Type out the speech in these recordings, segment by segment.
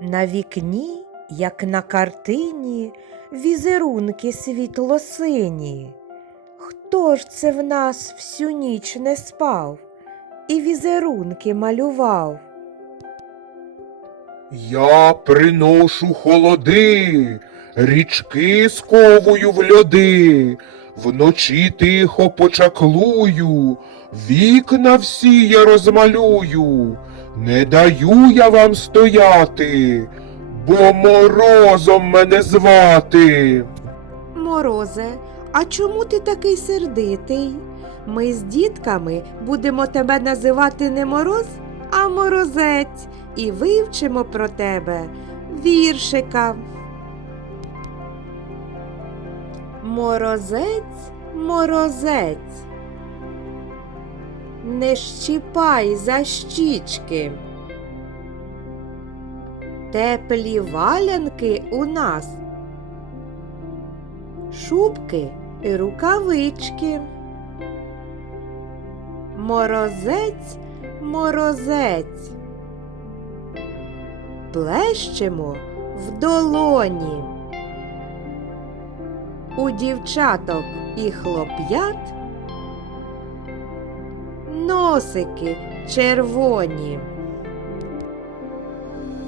На вікні, як на картині, візерунки світло-сині. Хто ж це в нас всю ніч не спав і візерунки малював? Я приношу холоди, річки сковую в льоди, вночі тихо почаклую, вікна всі я розмалюю, не даю я вам стояти, бо морозом мене звати. Морозе, а чому ти такий сердитий? Ми з дітками будемо тебе називати не мороз, а морозець, і вивчимо про тебе віршика. Морозець, морозець, не щіпай за щічки. Теплі валянки у нас шубки і рукавички. Морозець, морозець. Плещемо в долоні. У дівчаток і хлоп'ят носики червоні.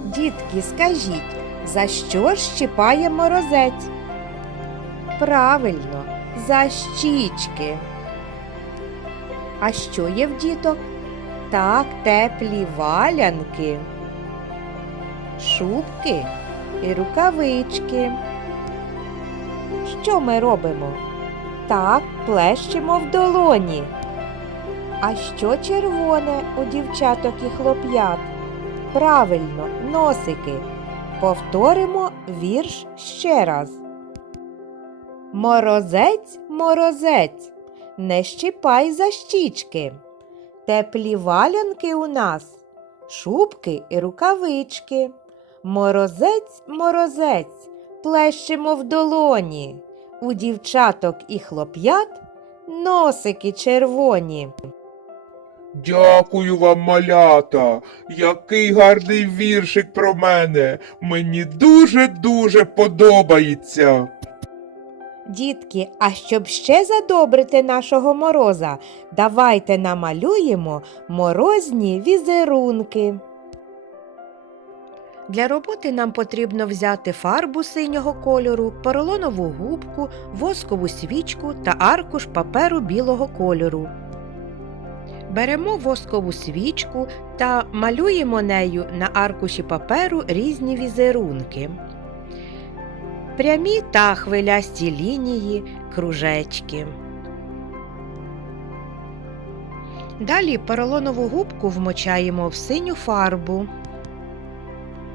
Дітки, скажіть, за що щипає морозець? Правильно, за щічки. А що є в діток? Так, теплі валянки, шубки і рукавички. Що ми робимо? Так, плещемо в долоні. А що червоне у дівчаток і хлоп'ят? Правильно, носики. Повторимо вірш ще раз. Морозець, морозець, не щипай за щічки. Теплі валянки у нас, шубки і рукавички. Морозець, морозець, плещемо в долоні. У дівчаток і хлоп'ят носики червоні. Дякую вам, малята. Який гарний віршик про мене. Мені дуже-дуже подобається. Дітки, а щоб ще задобрити нашого мороза, давайте намалюємо морозні візерунки. Для роботи нам потрібно взяти фарбу синього кольору, поролонову губку, воскову свічку та аркуш паперу білого кольору. Беремо воскову свічку та малюємо нею на аркуші паперу різні візерунки прямі та хвилясті лінії, кружечки. Далі поролонову губку вмочаємо в синю фарбу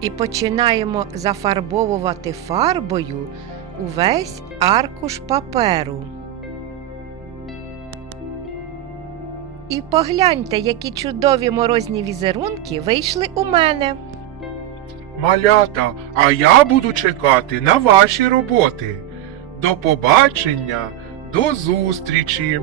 і починаємо зафарбовувати фарбою увесь аркуш паперу. І погляньте, які чудові морозні візерунки вийшли у мене. Малята, а я буду чекати на ваші роботи. До побачення, до зустрічі!